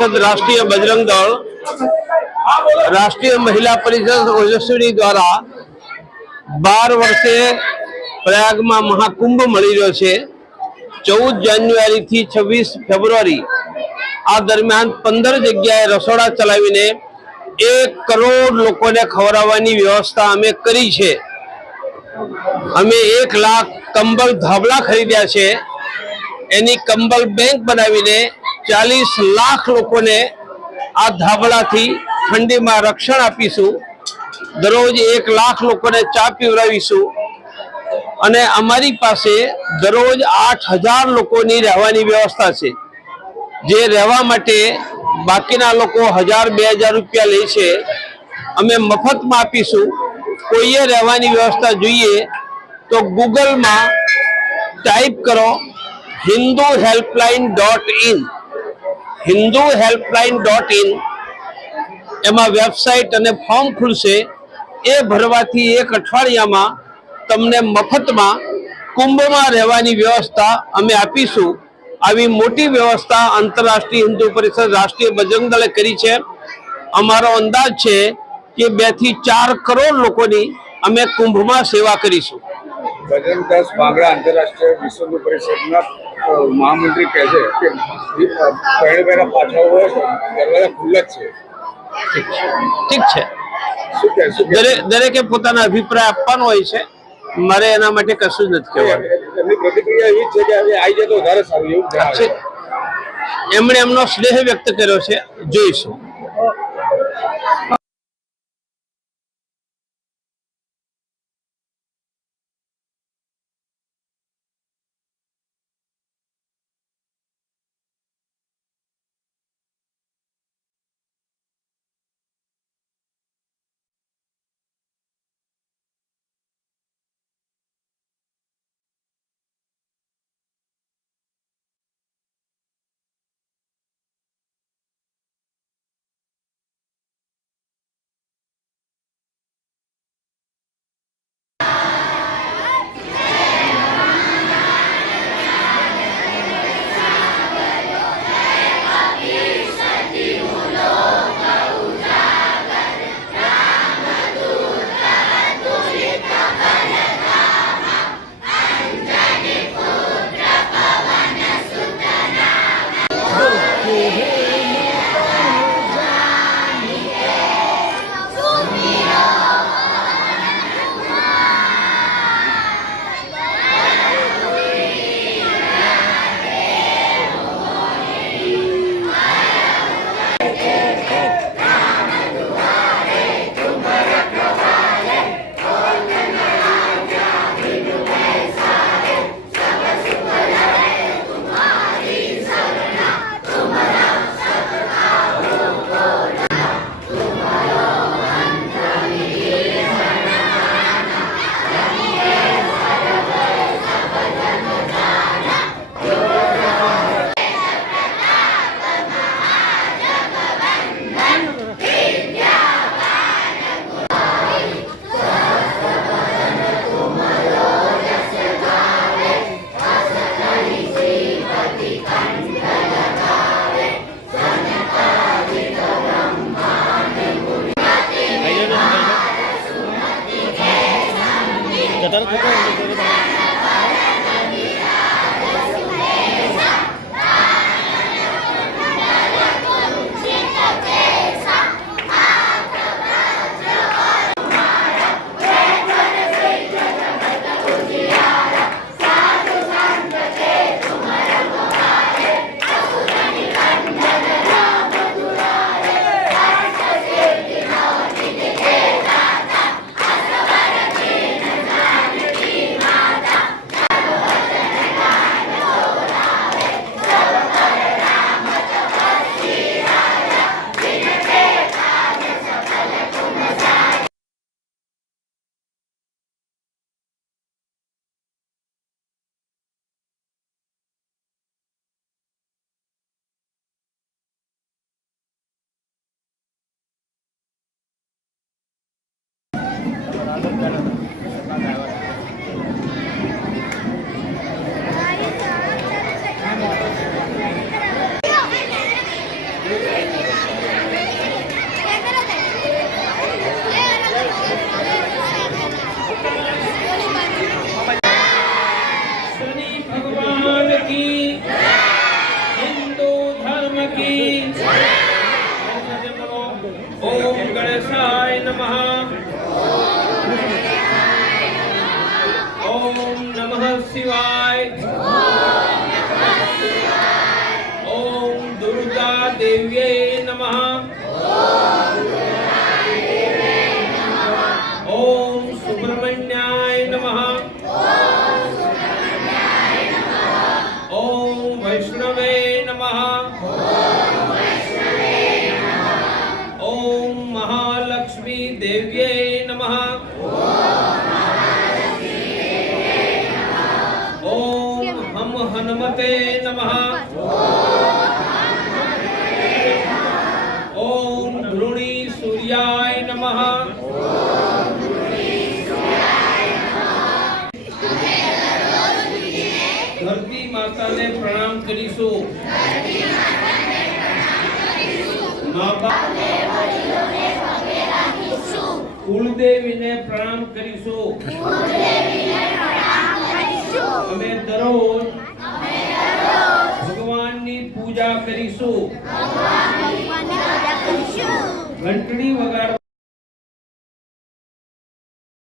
परिषद राष्ट्रीय बजरंग दल राष्ट्रीय महिला परिषद ओजस्वी द्वारा 12 वर्षे प्रयाग में महाकुंभ मळी रह्यो छे। 14 जान्युआरी थी 26 फेब्रुआरी आ दरमियान 15 जग्याए रसोड़ा चलावीने 1 करोड़ लोकोने खवराववानी व्यवस्था अमे करी छे। अमे 1 लाख कंबल धाबळा खरीद्या छे। एनी कंबल बैंक बनावीने 40 लाख लोकोने आ धाबळाथी ठंडीमां रक्षण आपीशुं। दररोज 1 लाख लोकोने चा पीवरावीशुं અને અમારી પાસે દરરોજ 8000 લોકોની રહેવાની વ્યવસ્થા છે। જે રહેવા માટે બાકીના લોકો 1000-2000 રૂપિયા લે છે, અમે મફતમાં આપીશું। કોઈએ રહેવાની વ્યવસ્થા જોઈએ તો ગૂગલમાં टाइप करो hinduhelpline.in hinduhelpline.in એમાં વેબસાઇટ અને ફોર્મ ખુલશે। એ ભરવાથી 1 અઠવાડિયામાં તમને મફતમાં કુંભમાં રહેવાની વ્યવસ્થા અમે આપીશું। આવી મોટી વ્યવસ્થા આંતરરાષ્ટ્રીય હિન્દુ પરિષદ રાષ્ટ્રીય બજરંગ દળે કરી છે। અમારો અંદાજ છે કે 2 થી 4 કરોડ લોકોની અમે કુંભમાં સેવા કરીશું। બજરંગ દાસ બાંગડા આંતરરાષ્ટ્રીય વિશ્વ હિન્દુ પરિષદના મહામંત્રી કહે છે કે પહેલા પાછા હોય દરવાજા ખુલ્લા જ છે। ઠીક છે, દરેકે પોતાના અભિપ્રાય આપવાનો હોય છે। મારે એના માટે કશું જ નથી કહેવાનું। એમની પ્રતિક્રિયા એવી છે કે હવે આવી જાય તો વધારે સારું એવું જણાવે છે। એમણે એમનો સ્નેહ વ્યક્ત કર્યો છે, જોઈશું। શિવાય. ઓમ દુર્ગા દેવ્યે નમઃ. ઓમ સુબ્રમણ્યાય નમઃ. ઓમ વૈષ્ણવે નમઃ. ઓમ મહાલક્ષ્મી દેવ્યે નમઃ. ઓમ હમ હનુમતે નમઃ. ઓમ ધૃણી સૂર્યાય નમઃ. ધરતી માતાને પ્રણામ કરીશું. મા બાપ કુળદેવીને પ્રણામ કરીશું. અમે દરરોજ ભગવાનની પૂજા કરીશું. ઘંટડી વગાડ